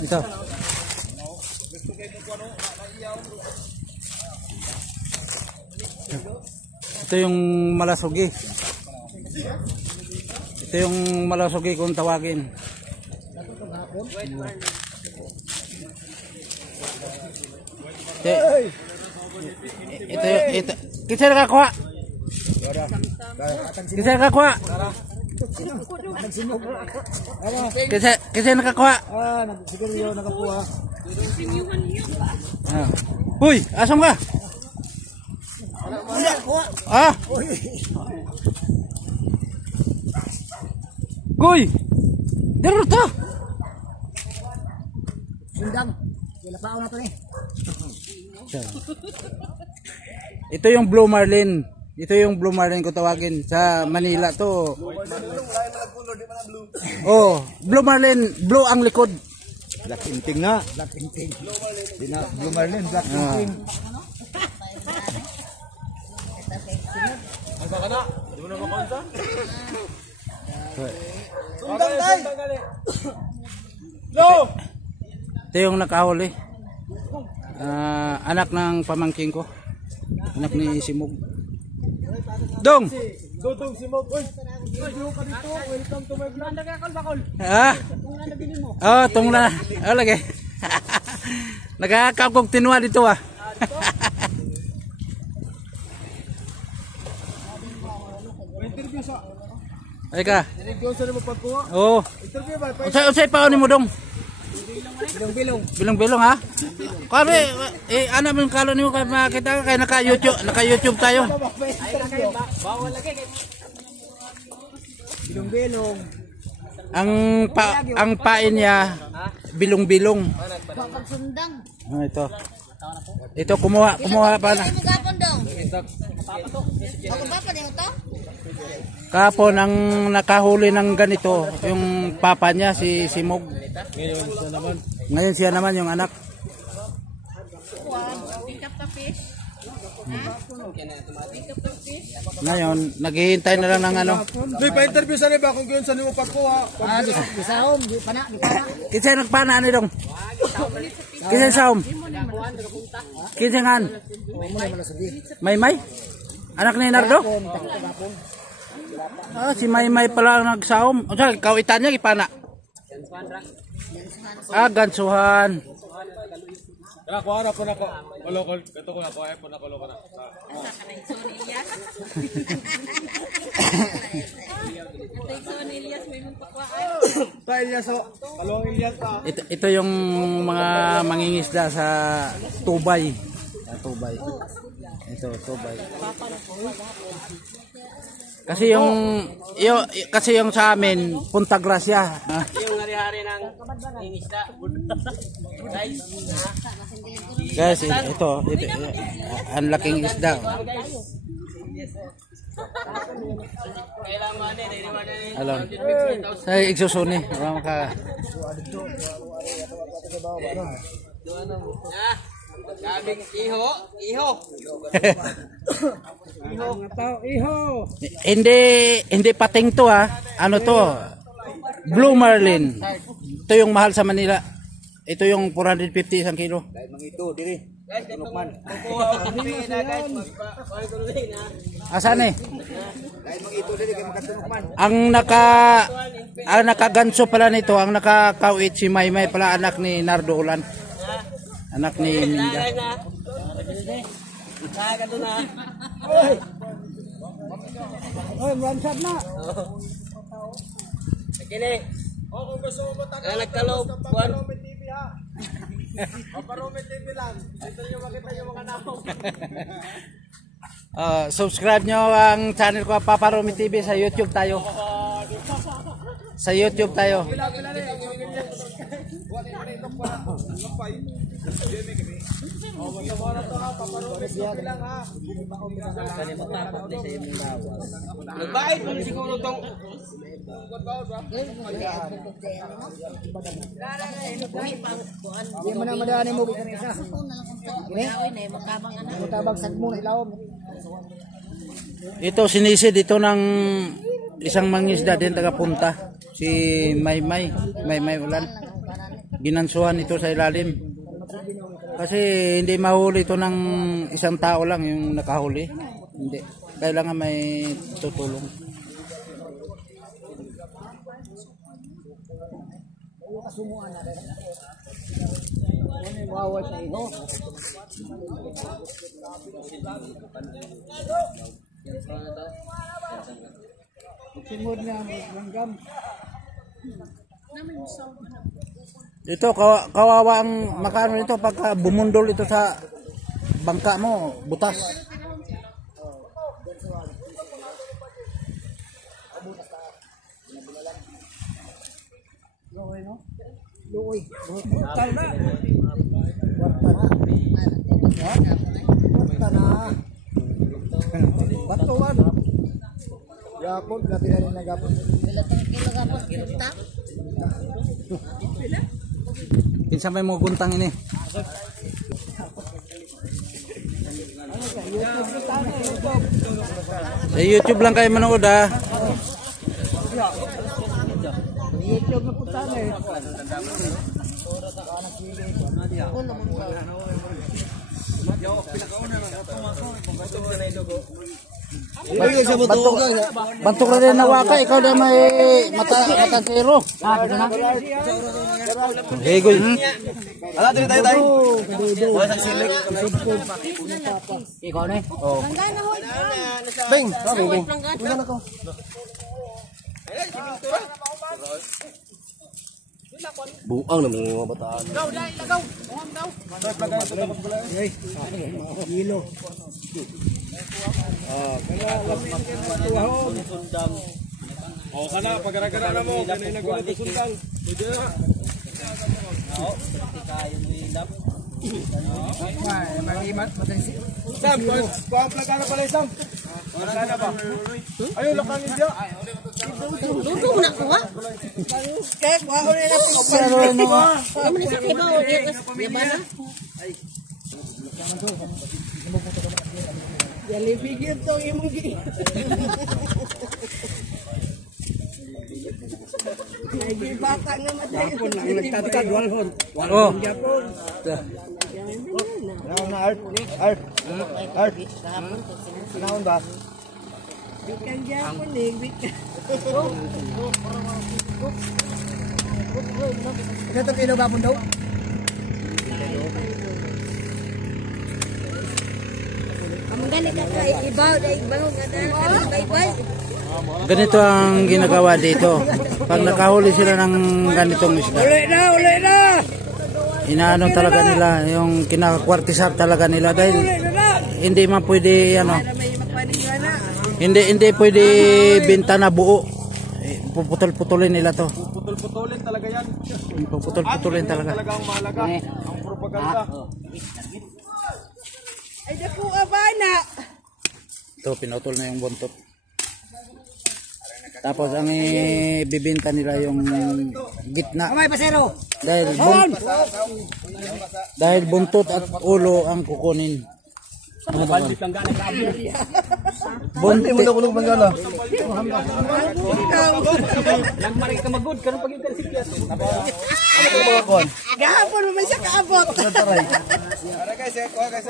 Ito. Ito yung malasugi. Ito yung malasugi kung tawagin. Ito. Kisah nakakuha. Kisah nakakuha. Kisah nakakuha. Nagsigarilyo nakakuha. Uy, asam ka? Ah. Guy. Dero to. Sundang. Dilapao na to eh. Ito yung Blue Marlin. Ito yung Blue Marlin ko tawagin. Sa Manila to. Oh, Blue Marlin. Blue ang likod. Black inting nga. Black inting. Blue Marlin, black inting. Ano ka na? Di mo na makonta? Sundang tay! No! Ito yung nakahuli. Anak ng pamangking ko. Anak ni Simog. Dong! Dodong si Mog. Uy! Video ka dito. Welcome to my vlog. Nagkakal bakol. Ah? Oh, tungla. Oh, lagi. Nagkakagog tinwa dito ah. Interview sa... Ay ka. Interview sa mo pagkuha. Oo. Interview ba? Usay pa ni mo dong. Bilong-bilong. Bilong-bilong ha? Kami, ano yung kalo niyo kay makita kay naka-YouTube tayo. Bawal lagi. Bilong-bilong. Ang pain niya bilong-bilong. Pagsundang. Ito. Ito kumuha pa na. Ay mo gapon dong. Ako ba pa mo to? Kapon ang nakahuli ng ganito, yung papa niya si Simog. Ngayon siya naman yung anak. Pick up the fish. Ngayon, naghihintay na lang ng ano. May pa-interview sa ba kung gano'n sa mo pagkuha. Di sahom, di pana. Kinsa nagpana ni dong? Kinsa saom? Kinsa ngan? May? Anak ni Nardo? Ah, si May pala ang nagsaom. O sa kawitan niya ipana. Ah, gansuhan. Kaya kuha na po na ko. Kolokol. Ito ko na ko. Epon na kolokol na. Sa Elias o. Kalawang Elias ka. Ito yung mga mangingisda sa Tubay. Tubay. Ito, Tubay. Kasi yung sa amin, Punta Gracia. Yung hari-hari ng ingisda. Guys, ito ang laking isda. Kailangan Alam. Sa igsusuni, wala maka. Kabing iho. Hindi pating to ha. Ano to? Blue Marlin. Ito yung mahal sa Manila. Ito yung 450 isang kilo. Mangito, diri. Guys, kukuha ko na guys. Magpapaguluhin ha. Asan eh? Dahil mangito diri kay makatunog man. Ang nakaganso pala nito, ang nakakawit si Maymay pala anak ni Nardo Ulan. Anak ni Minda. Nakagano na. Oy, one shot na. Kini. O kung gusto mo mataka. Kaya nagkaloob. Paparome TV ha. Paparome TV lang. Dito nyo makita yung mga naong. Subscribe nyo ang channel ko, Papa Romy TV, sa YouTube tayo. Sa YouTube tayo. Nagbayad mo siguro tong Di man na madani mo bisan isa. Mutabag sad mo ilawom. Ito sinisid ito ng isang mangisda din taga Punta, si Maymay Ulan. Ginansuhan ito sa ilalim. Kasi hindi mahuli ito ng isang tao lang yung nakahuli. Hindi. Kailangan may tutulong. Ito kawawa ang makano nito pagka bumundol ito sa bangka mo, butas. Batuan. Yapon, natin na rin nagapon. Kilo gapon, kilo tak. Kinsa may mga guntang ini. Sa YouTube lang kayo manood ha. YouTube na punta na eh. Bantok na rin nawaka, ikaw na may mata zero. Hegoy. Ala, tayo tayo. Wala sa silik. Ikaw na eh. Langgana hoy. Bing, Bing. Langgana ko. buang naman yung mga bataan. O kana pagara-gara na mo kanay nagulat sa sundang. Pwede na. Sam, kuha ang plaka na pala Sam. Plaka na ba? Ayun, lakangin siya. Dudo na ko ha. Kaya, kuha ko rin natin. Naman sa iba o di ba na? Yalipigil to yung mga bata nga matay. Yapon lang nagtatagad walhon. Oh. Yapon. Na art. Naon ba? Bikan Yapon eh, bikan. Ito kilo gapon daw? Ang ganit ka ibaw da ibaw nga da bye-bye. Ganito ang ginagawa dito. Pag nakahuli sila ng ganitong isda. Uli na! Inaano talaga nila, yung kinakwartisap talaga nila dahil hindi man pwede hindi pwede binta na buo. Puputol-putulin nila to. Putol-putulin talaga yan. Puputol-putulin talaga. Talaga ang mahalaga. Ang propaganda. Ay, naku, abana! Ito, pinutol na yung buntot. Tapos ang ibibenta nila yung gitna. Kamay, pasero! Dahil buntot at ulo ang kukunin. Bunti mo na kulong banggala. Gahapon mo may siya kaabot. Ara guys, kuha guys.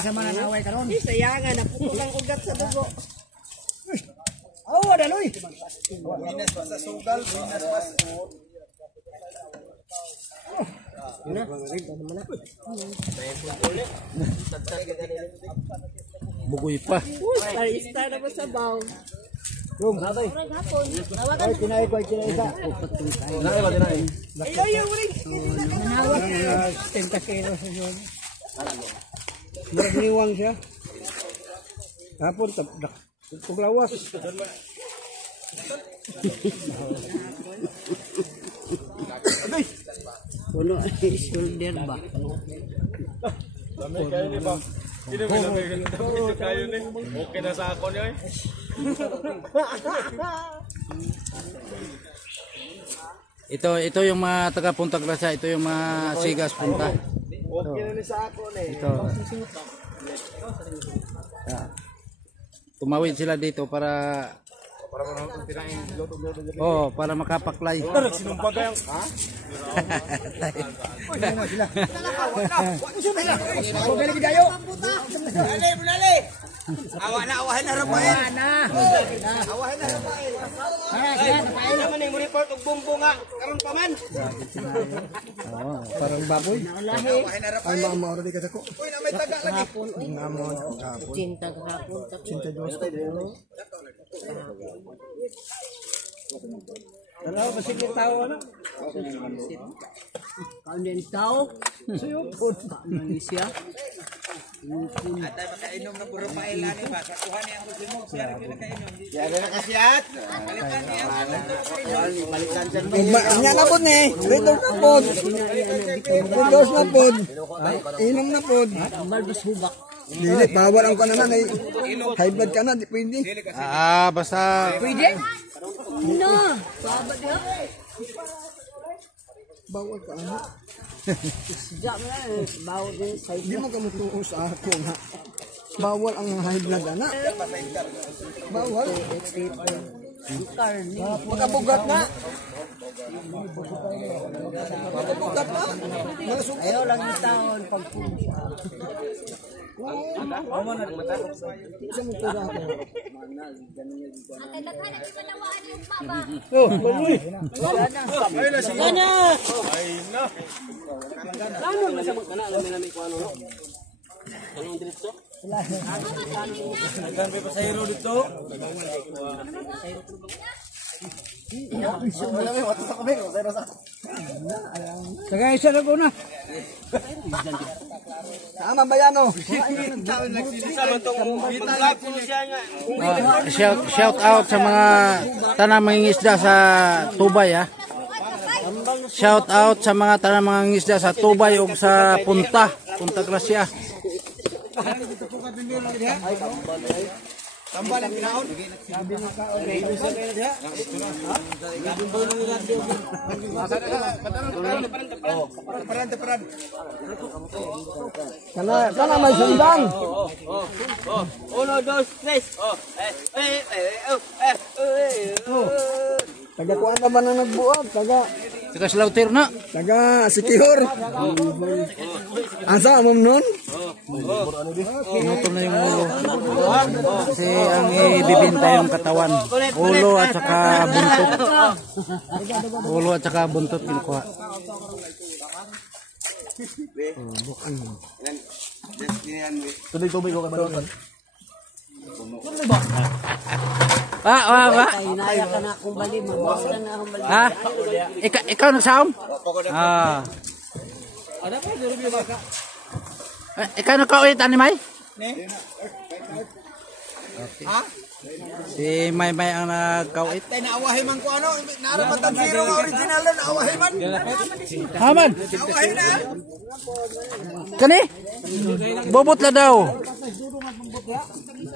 Sa mga naway karon. Sayangan, naputulang ugat sa dugo. Oh, daloy. Binas pa sa sugal, binas pa. Bugoy pa. Star na ba sa baw? Murag hapon. Tawagan Ay, kinay ko, kinay isa. Dinay ba dinay? Ayaw, yung ring. 10 kilos sa yun. Nagniwang siya. Hapon, paglawas. Puno ay shoulder ba? Dami kayo ni ba? Hindi mo lamig kayo ni. Okay na sa ako niyo eh. Ito yung mga taga Punta Grasa, ito yung mga sigas punta. Okay na ni sa ako ni. Ito. tumawid sila dito para para makapaklay. Sinumpag yung... Ha? Dali! Awahin na rapain. Awahin na rapain. Ay naman yung report og bumbo nga karon pa man. Parang baboy. Awahin na rapain. Ay mama ora di ka dako. Uy na may taga lagi. Cinta kahapon. Cinta dos. Ano ba sige tao ano? Kanin tao. Suyupod. Kanin siya. At ay makainom na puro pailan ni ba? Kuha niya ang gusto mo, siya rin nakainom. Siya na kasiat. Balikan niya. Balikan dyan. Nya na po ni. Dito na po. Dos na po. Inom na po. Balbas hubak. Dili, bawal ang kanan ay high blood ka na, di pwede. Basta Pwede? No. Babad ya. Bawal ka na. Sejak na bawal din sa Di mo ka mutuo sa ako nga. Bawal ang high blood ana. Bawal. karne. Makabugat na. Makabugat na. Ayaw lang yung taon pagpunta. Isa mo ito ako. Sagay isa na ko na. Tama ba yan o? Shout out sa mga tanang mangingisda sa Tubay ha. Shout out sa mga tanang mangingisda sa Tubay o sa Punta Gracia. Tambal ang pinaon. Kana may sundang. Uno, dos, tres. Taga kuan ka ba na nagbuhat? Taga Slaughter na. Taga Sikihor. Asa amom nun? Pinutol na yung ulo. Kasi ang ibibinta yung katawan. Ulo at saka buntot. Ulo at saka buntot kinukuha. Tubig ko ka ba? Inaya ka na akong bali. Mabukas ka na akong bali. Ha? Ikaw nagsaom? Ikaw nagkaulit, Animay? Ha? Si Maymay ang nagkaulit. Tay naawahi man ko ano, narapatan zero nga original na naawahi man. Haman! Naawahi na. Kani? Bobot la daw.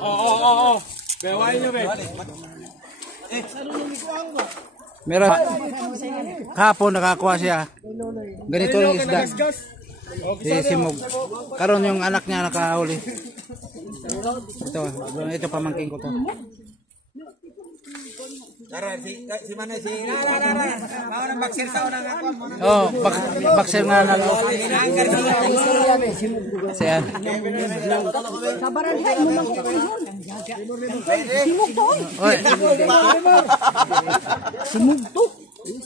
Oo. Bewain nyo, be. Meron. Kahapon nakakuha siya. Ganito yung isda. Si Simog. Karon yung anak niya nakahuli. Ito pamangking ko to. Tara si mana si Mao nang baksil sa unang ako. Oh, bakser nga na daw. Siya. Kabaran kayo mo lang ko. Simog to. Oy. Simog to.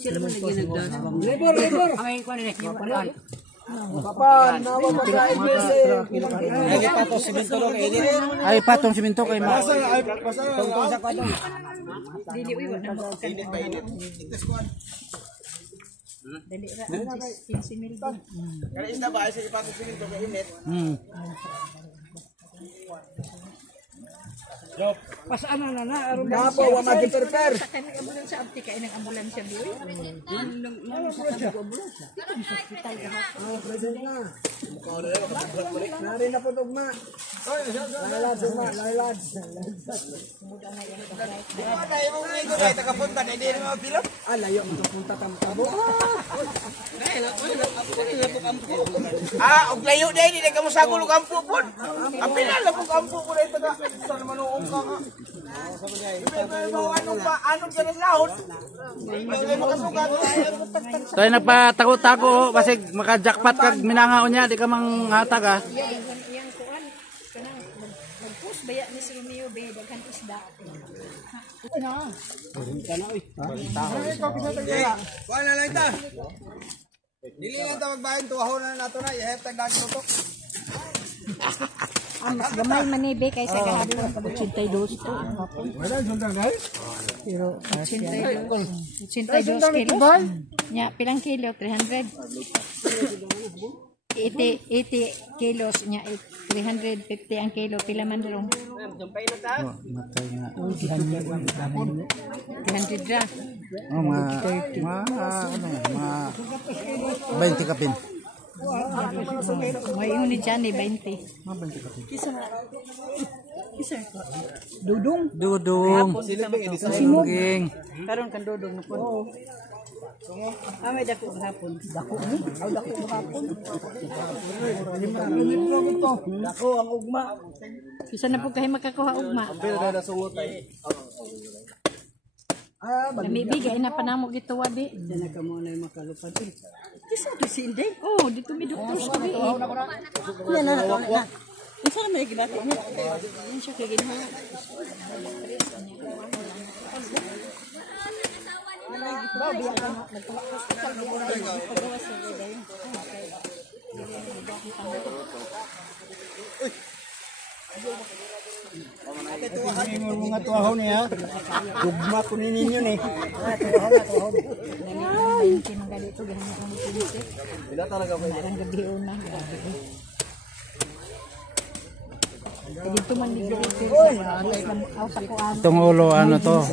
Sila man lagi nagdaan. Labor. Amay ko ni Nek. Papa, nawa mo sa IBC. Ay patong siminto kay Ma. Dili uy wala mo. Init pa init. Dali ra 15 mil din. Kana isda ba sa ipatong sininto ka init. Pasaan na aron Napo wa mag-prepare. Sa kanang ambulansya abti kay nang ambulansya biyo. Nang sa kanang ambulansya. Dito sa hospital ka. Present na. Nari na po tugma. Lalad. Ano yung iko kay tagapunta na hindi na mapilot. Layo mo punta tabo. Og layo dai di ka mo sagol og ampo pud. Ang pinala ko ampo ko dai taga sa manuong. Tayo nagpatago-tago basig maka-jackpot kag minangaon niya di ka mang hatag ah. Yang kuan kanang mag-post baya ni si Romeo be daghan isda. Kuha na lang ito. Dili lang ito magbayan, tuwahon na nato na. Ihetag na tutok. Mas gamay man ni be kaysa gahapon 82 po. Pero 82 kilos. Nya pilang kilo 300. 80 kilos nya 350 ang kilo pila man ron. Matay nga. 300 ra. Oh, ano, 20 kapin. May uni dyan eh 20. Dudong. Silubing. Karon kan dodong na po. May dako hapon. Dako ni? Dako hapon. Dako ang ugma. Kisa na po kayo makakuha ugma. Pero na nasungot ay. Namibigay na pa namo gituwa di. Diyan ka mo na makalupad. Kisa to sinde. Oh, dito mi doktor sa bi. Yan na na. Unsa na may ginati niya? Yan siya kay ginawa. Mga tuwahon niya. Ugma ko ninyo ni. Nangyayon mga dito ganyan ang pinisi. Bila talaga ba? Parang gabi una. Dito man ni dito. Sa kuan. Itong ulo ano to.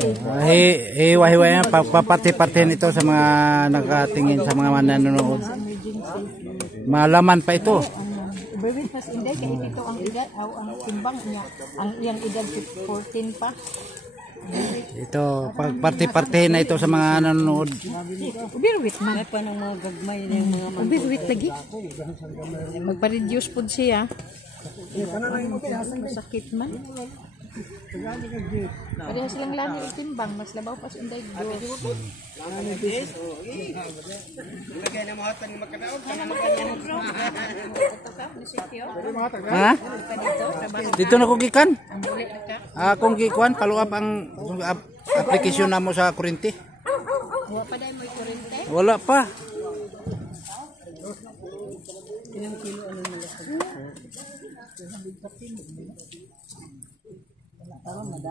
Hiwa-hiwa yan. Papati-pati nito sa mga nakatingin sa mga nanonood. Malaman pa ito. Overweight mas inday kay dito ang edad o ang timbang niya. Ang iyang edad 14 pa. Ito, pagparti-parti na ito sa mga nanonood. Overweight man. Pa ng mga gagmay na yung mga Overweight lagi. Magpa-reduce po siya. Sakit man. Pareha silang lani itimbang. Mas labaw pa sa inday. Ilagay na mga hatang magkanaog. Ha? Dito na kugikan? Kung gikuan, follow up ang application na mo sa kurente. Wala pa dahil mo ikurente. Wala pa.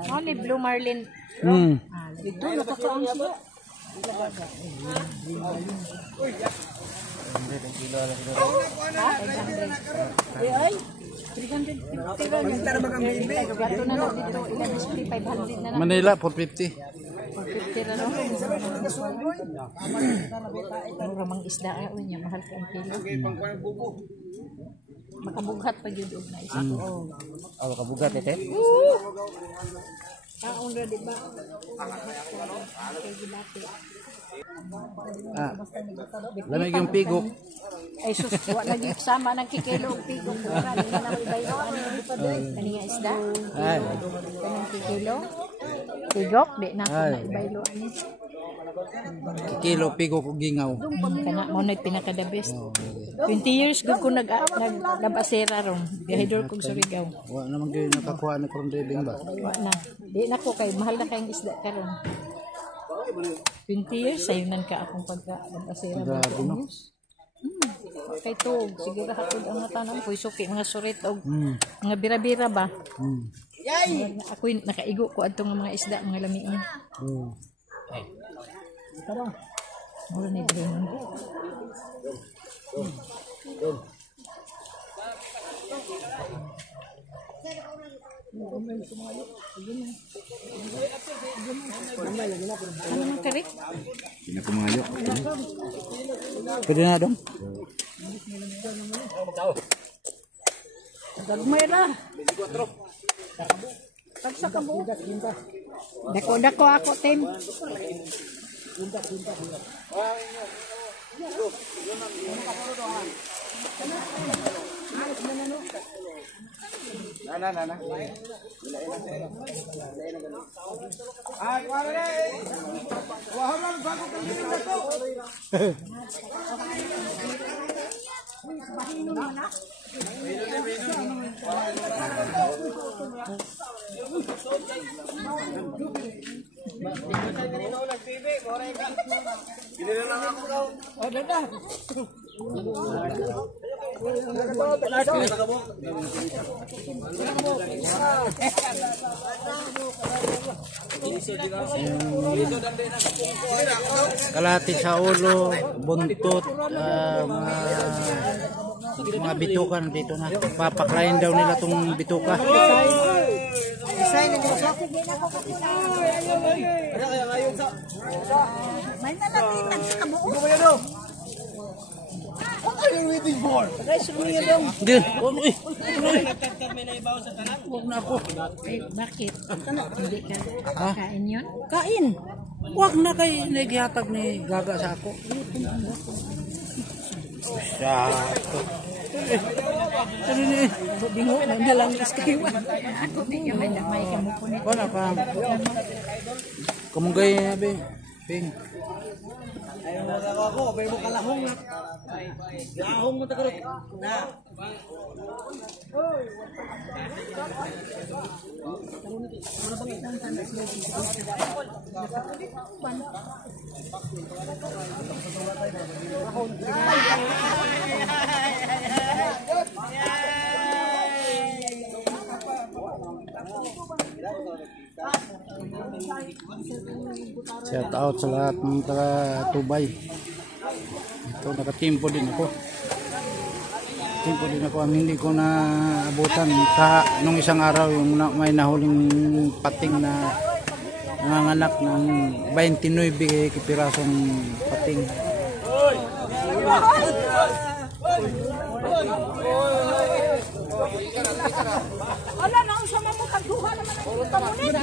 Only Blue Marlin. Dito nakakaon siya. Ay, 350 lang. Gato na lang dito. Ilan display 500 na lang. Manila, 450. 450 na lang. Mura mang isda ay niya mahal ka ang kilo. Makabughat pa gyud og na isa. Oh, kabugat ite. Kaon ra di ba? Kay gilati. Lamig yung pigok. Ay sus, wa lagi sama nang kikilo og pigong mura ni na ibaylo ani nga isda. Ay. Kanang kikilo. Pigok di na ko ibaylo ani. Kilo pigok ug gingaw. Kana mo na pinaka the best. 20 years gud ko naglabasera ron. Gahidor kog Surigao. Wa naman gyud nakakuha ni from driving ba. Wa na. Di na ko kay mahal na kayong isda karon. 20 years sayunan ka akong pagka-labasera. Grabe no. Kay tuog siguro hatod ang mga tanom ko suki mga surit og mga bira-bira ba. Ako nakaigo ko adtong mga isda mga lamiin. Tara. Mura ni Brandon. Ano man kari? Hindi ko mangayo. Pwede na dong. Gagmay ra. Tagsa ka mo. Dako ako team. Na. Ay, wala na eh. Wala man bago kaliling na to. Kalahati sa ulo, buntot, mga bituka dito na. Papaklayin daw nila tong bituka. May nalatinan sa kabuo. What are you waiting for? Guys, sumiya daw. Hindi. Huwag na ako. Eh, bakit? Hindi ka kain yun? Kain. Huwag na kay naghihatag ni Gaga sa ako. Bingo na nalang iskawan. Ako din may damay ka mo punit. Wala ka. Kamunggay na be. Ping. Ayaw na ako, may mo kalahong na. Lahong mo takarot. Na. Shout out sa lahat ng taga Tubay. Ito, nakatimpo din ako. Timpo din ako. Ang hindi ko na abutan nung isang araw yung may nahuling pating na nanganganak ng 29 pirasong pating. Ala na sa mamutagduhan naman ang tamunin.